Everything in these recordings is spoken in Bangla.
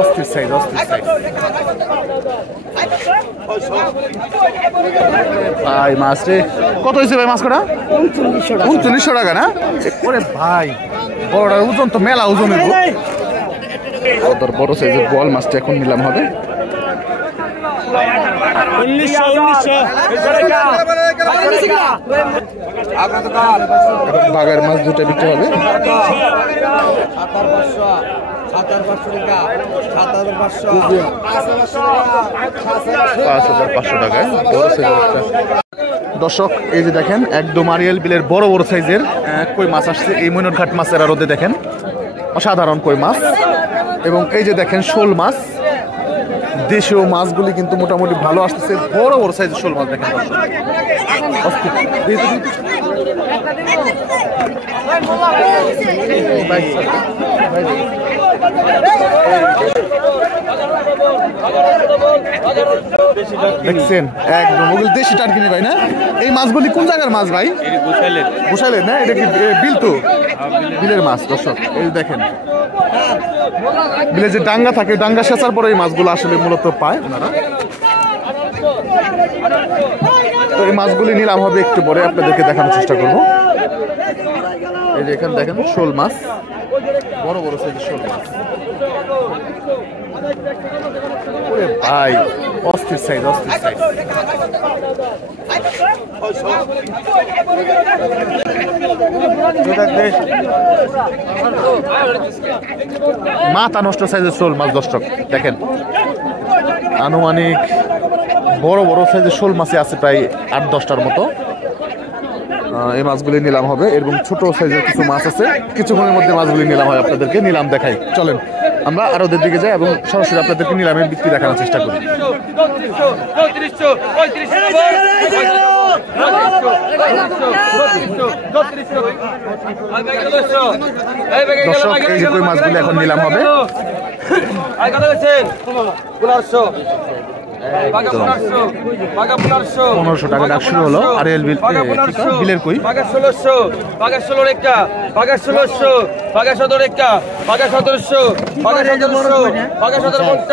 অস্থির সাইজ ভাই মাছ রে কত হয়েছে ভাই মাছ কটা 3900 টাকা না ওরে ভাই বড় ওজন তো মেলা ওজন বড় সাইজের বোয়াল মাছটা এখন নিলাম হবে বাগার মাছ দুটো বিক্রি হবে 5500 টাকায় বড় সাইজের। দর্শক এই যে দেখেন একদম আরিয়াল বিলের বড় বড় সাইজের কই মাছ আসছে এই মইনরঘাট মাছের আড়তে দেখেন অসাধারণ কই মাছ এবং এই যে দেখেন শোল মাছ দেশীয় মাছগুলি কিন্তু মোটামুটি ভালো আসতেছে বড় বড় সাইজের শোল মাছ দেখেন দেখছেন একদম ওগুলো দেশি টাটকিনি ভাই না এই মাছগুলি কোন জায়গার মাছ ভাই গোসাইলের না এটা কি বিল তো বিলের মাছ দর্শক এই দেখেন বিলে যে ডাঙ্গা থাকে ডাঙ্গা সেচার পরে এই মাছগুলো আসলে মূলত পায় ওনারা তো এই মাছগুলি নিলাম হবে একটু পরে আপনাদেরকে দেখানোর চেষ্টা করবো এই যে এখানে দেখেন শোল মাছ বড় বড় সাইজের শোল মাছ ওরে ভাই অস্থির সাইজ মাথা নষ্ট সাইজের শোল মাছ দর্শক দেখেন আনুমানিক বড় বড় সাইজের শোল মাছে আছে প্রায় 8-10টার মতো এই মাছগুলি নিলাম হবে এবং ছোট সাইজের কিছু মাছ আছে কিছুক্ষণের মধ্যে মাছগুলি নিলাম হয় আপনাদেরকে নিলাম দেখাই চলেন আমরা আরো ওদের দিকে যাই এবং সরাসরি আপনাদেরকে নিলামের বিক্রি দেখানোর চেষ্টা করি দর্শক এই যে কই মাছগুলি এখন নিলাম হবে 1500 টাকা ডাক শুরু হলো আরিয়াল বিলের কই 1600 একটা 1600 একটা 1700 1750 1850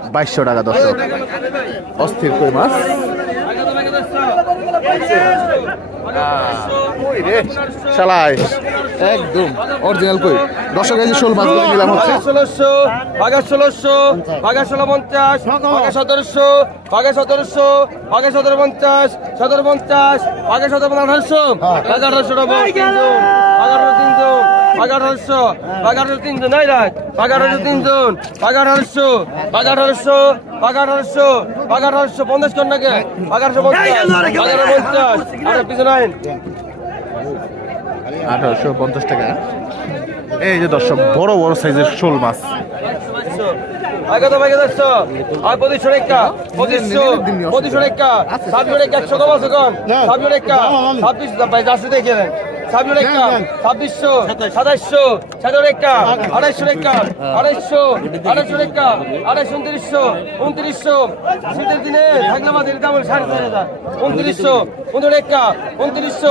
2200 টাকা দর্শক অস্থির কই মাছ শালাই একদম অরিজিনাল কই দর্শক এই যে শোল মাছগুলো নিলাম হচ্ছে 1600 1750 1750 1850 টাকা এই যে দর্শক বড় বড় সাইজের শোল মাছ দেখেন 2600 2700 2900 শীতের দিনে থাকলে মাঝে দাম 4500 2900 2900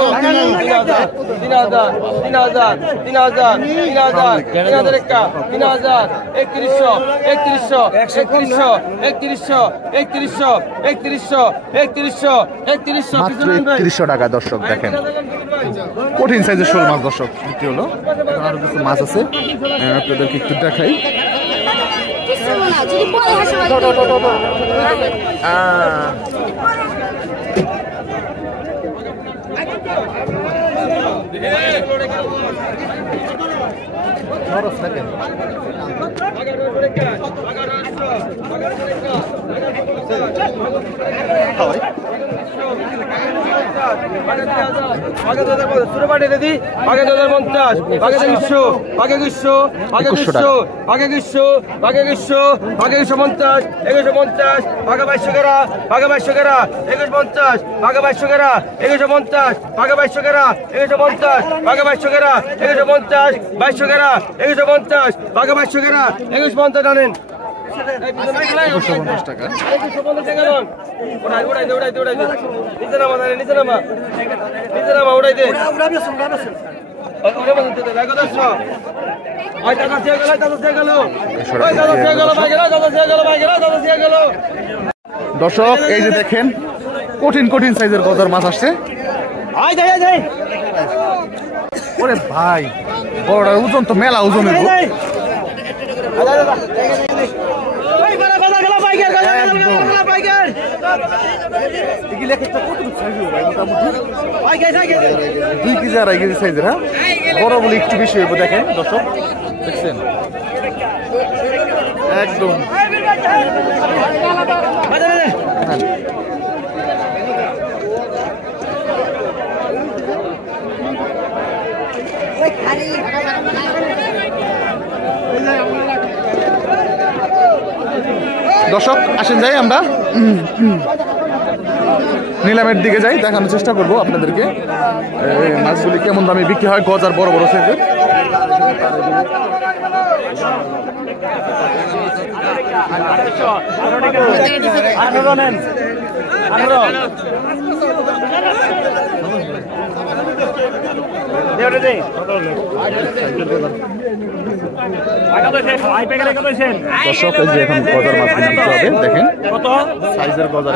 3100 টাকা দর্শক দেখেন কঠিন সাইজের শোল মাছ দর্শক বিক্রি হলো এখন আরো কিছু মাছ আছে আপনাদেরকে একটু দেখাই বাঘে 2000 বাঘে 2050 ছোট পাটি রেডি বাঘে 2050 বাঘে 2100 বাঘে 2100 বাঘে 2100 বাঘে 2100 বাঘে 2100 বাঘে 2150 2150 বাঘে 2200 করা বাঘে 2200 করা 2150 বাঘে 2200 করা 2150 বাঘে 2200 করা 2150 বাঘে 2200 করা 2150 2200 করা 2150 বাঘে 2200 করা 2150 জানেন 250 টাকা। নিচে নামা উড়াই দে দর্শক এই যে দেখেন কঠিন কঠিন সাইজের গজার মাছ আসছে। ওরে ভাই বড়টার ওজন তো মেলা ওজন হইব। দুই কেজি আড়াই কেজি সাইজের, হ্যাঁ বড় বলে একটু বেশি হইব। দেখেন দর্শক দেখছেন একদম দর্শক আসেন যাই আমরা নিলামের দিকে যাই, দেখানোর চেষ্টা করবো আপনাদেরকে মাছগুলি কেমন দামে বিক্রি হয়। গজার বড় বড় সাইজের দর্শক এই যে এখন গজার মাছ কিনতে হবে। দেখেন সাইজের গজার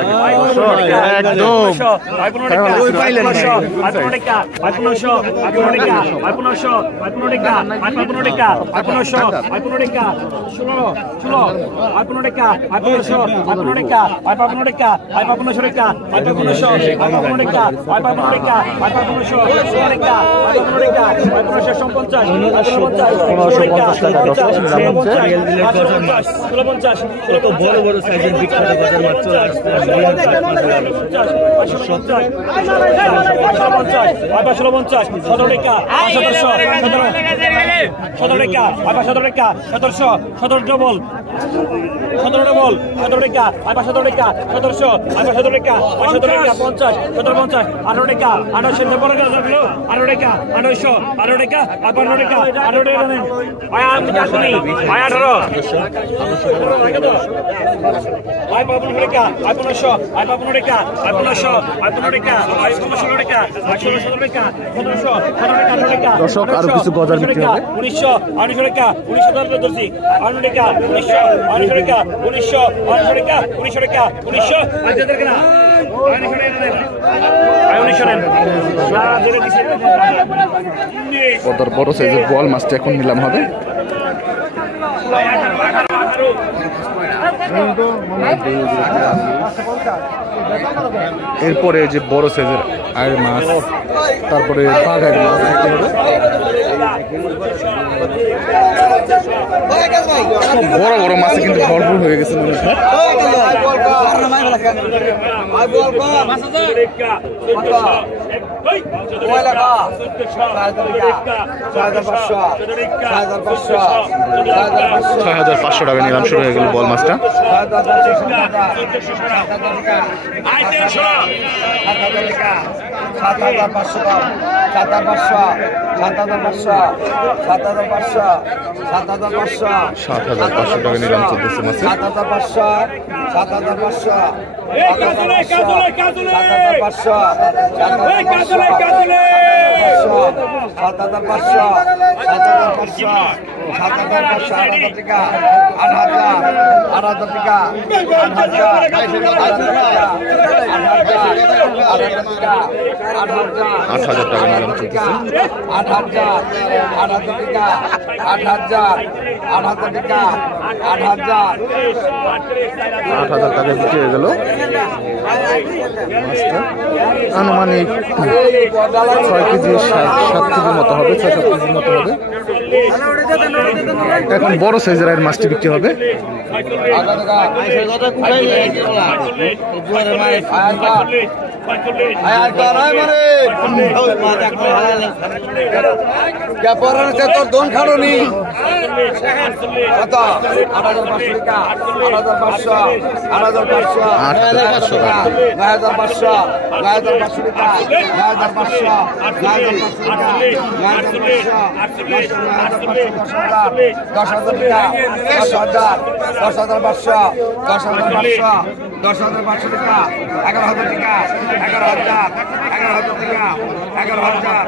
একদম বড় বড় সাইজের বিখ্যাত বাজার মাছ চলে আসছে। দর্শক আরো কিছু গজার বিক্রি হবে। 1900 টাকা 1900 টাকা 1900 টাকা 1900 টাকা 1900 বড় সাইজের বোয়াল মাছটা এখন নিলাম হবে। এরপরে যে বড় সাইজের আয়ের মাছ, তারপরে বাঘার মাছ দেখতে হবে। বড় বড় মাছে কিন্তু ভরপুর হয়ে গেছে মনে হয়। $6,500 নিলাম শুরু হয়ে গেল বল মাছটা। $7,500 নিলাম চলতেছে মাছে। 8,000 টাকা নিলাম চলতেছে। 8,000 টাকা বিক্রি হয়ে গেল মাছটা। আনুমানিক 6 কেজি 7 কেজির মতো হবে, 6-7 কেজির মতো হবে। এখন বড় সাইজের আর মাছটি বিক্রি হবে। তোর দোন খাড়নি 8,500 টাকা, 8,500, 8,500, 9,500 টাকা, 9,500, 9,500 টাকা, 9,500, 9,500 টাকা, 10,000 টাকা, 10,000, 10,500, 10,500, 10,500 টাকা, 11,000 টাকা, 11,000, 11,000 টাকা, 11,000,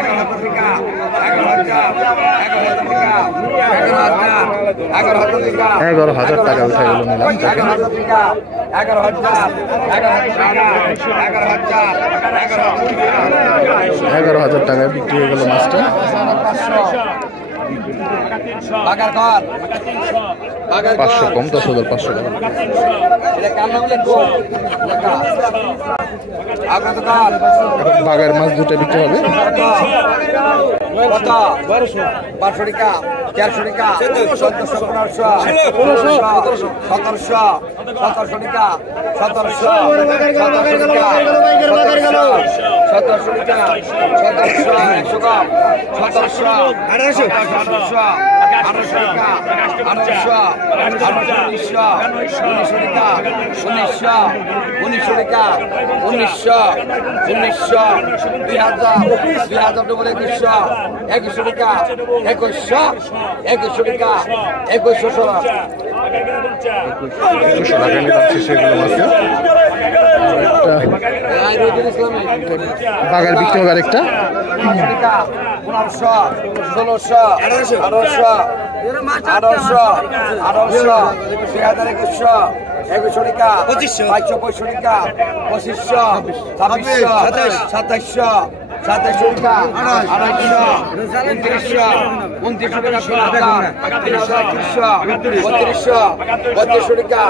11,000 টাকা, 11,000, 11,000 টাকা, 11,000, 11,000 টাকা, 11,000 টাকা উঠে গেল নিলাম। 11,000 টাকা, 11,000, 11,000 টাকায় বিক্রি হয়ে গেল মাছটা। 500 কম, 10,500 টাকা। বাঘের মাছ দুটো বিক্রি হবে। 1200 টাকা, 400 টাকা, 1400, 1500, 1700, 1700 টাকা, 1700, 1700 টাকা, 1700 টাকা, 1700, 100 কম, 1700, 1800, 1800, 1800 টাকা, 1800, 1900, 1900 টাকা, 1900, 1900 টাকা, 1900, 1900, 2000, 2000 ডবল 2100, 2100 টাকা, 2100, 2100 টাকা, 2100 টাকা নিলাম সেগুলো মাছের। বাঘের বিক্রি হবে আরেকটা। 1500, 1600, 1800, 1800, 1800, 2021, 2100 টাকা, 2265 টাকা, 2500, 2600, 2700, 2700 টাকা, 2800, 2900, 2900 টাকা, 3200, 3200, 3200 টাকা,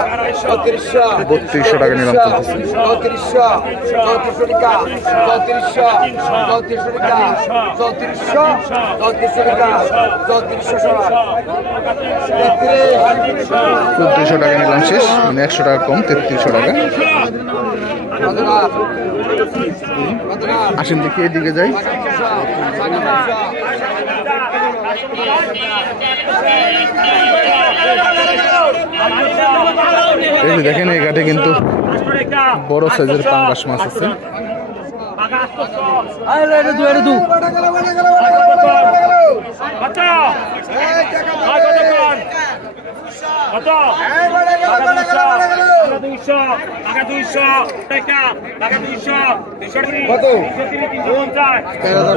3200, 3200 টাকা নিলাম চলতেছে। 3400, 3400 টাকা, 3400, 3400 টাকা, 3400, 3400 টাকা, 3400 3200 টাকা নিলাম শেষ, মানে 100 টাকা কম, 3300 টাকা। আসেন দেখি এদিকে যাই। এই যে দেখেন এই ঘাটে কিন্তু বড় সাইজের পাঙ্গাস মাছ আছে।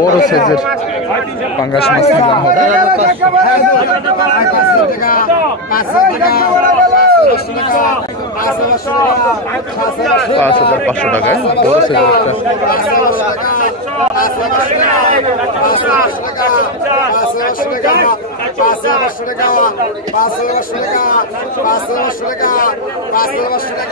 বড় সাইজের পাঙ্গাস মাছ নিলাম হবে। 5,500 টাকায় বড় সাইজের একটা। 5,500 টাকা, 5,500 টাকা, 5,500 টাকা, 5,500 টাকা,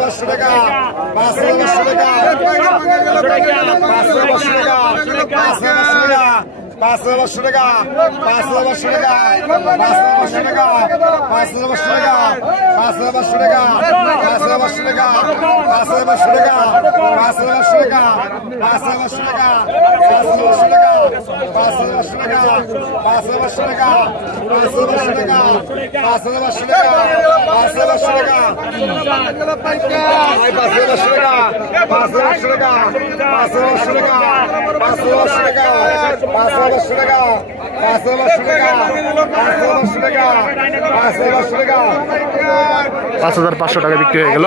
5,500 টাকা, 5,500 টাকা, 5,500 টাকা, 5,500 টাকা, 5,500 টাকা, 5,500 টাকা, 5,500 টাকা, 5,500 টাকা, 5,500 টাকা, 5,500 টাকা, 5,500 টাকা, 5,500 টাকা, 5,500 টাকা বিক্রি হয়ে গেল।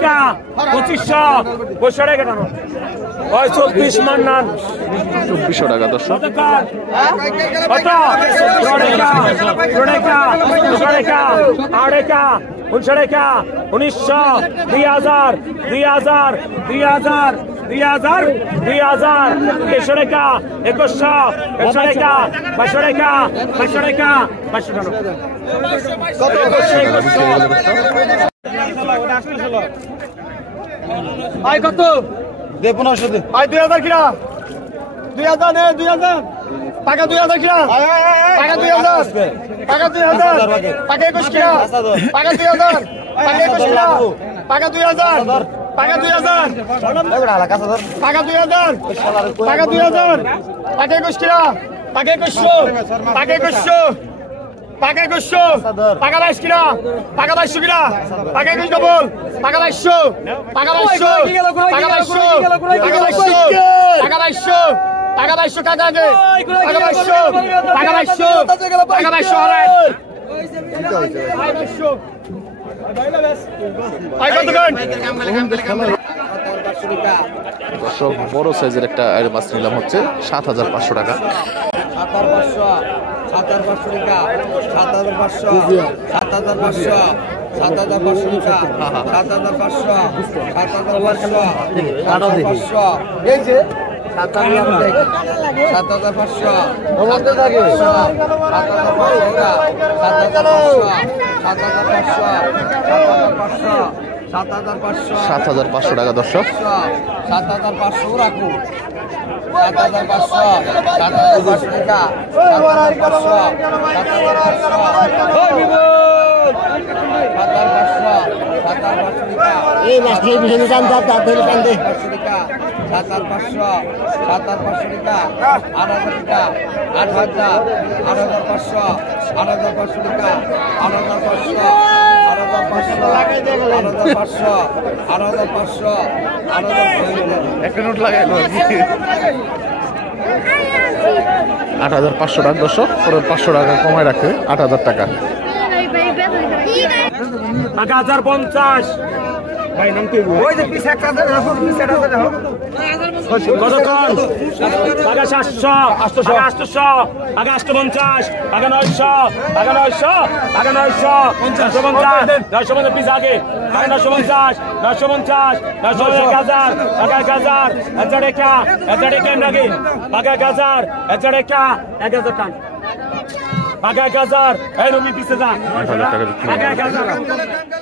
টাকা দর্শক মান্নান 2400 টাকা দর্শক। কত দে 1500 দে 2000 কিনা 2000 নে 2000 টাকা 2000 কিনা টাকা 2000 টাকা 2000 টাকা 21 কিনা টাকা 2000 টাকা 21 কিনা টাকা 2000 টাকা 2000 এবারে আলা কাছে ধর টাকা 2000 টাকা 2000 টাকা 21 কিনা টাকা 2100 টাকা 2100 টাকা 2100 টাকা 22 কিনা টাকা 2200 কিনা টাকা 21 ডবল টাকা 2200 টাকা 2200 টাকা 2200 টাকা 2200 টাকা 2200 টাকা 2200 টাকা আগে টাকা 2200 টাকা 2200 টাকা 2200 হারায় দর্শক বড় সাইজের একটা আইড় মাছ নিলাম হচ্ছে 7,500 টাকা। 7,500 টাকা 7,500 7,500 7,500 টাকা 7,500 7,500 7,500 এই যে 7,500 7,500 7,500 টাকা দর্শক। 7,500 রাখো 7,500 7,500 টাকা 7,500 এই মাছটি বিশাল দাম দাম ধরে টান দে 7,500 7,500 টাকা 8,000 টাকা 8,000 8,500 8,500 টাকা 8,500 একটা নোট লাগাইলো 8,500 টাকা দর্শক, পরে 500 টাকা কমায় রাখে 8,000 টাকা। 1,050 কতক্ষণ টাকা 700 টাকা 800 টাকা 850 টাকা 900 টাকা 900 টাকা 900 950 950 পিস আগে টাকা 950 950 950 1000 টাকা 1000 1000 টাকা 1000 টাকা নাকি টাকা 1000 1000 টাকা 1000 টাকা টাকা 1000 এই রুমি পিছে যা 8,000 টাকা বিক্রি। টাকা 1000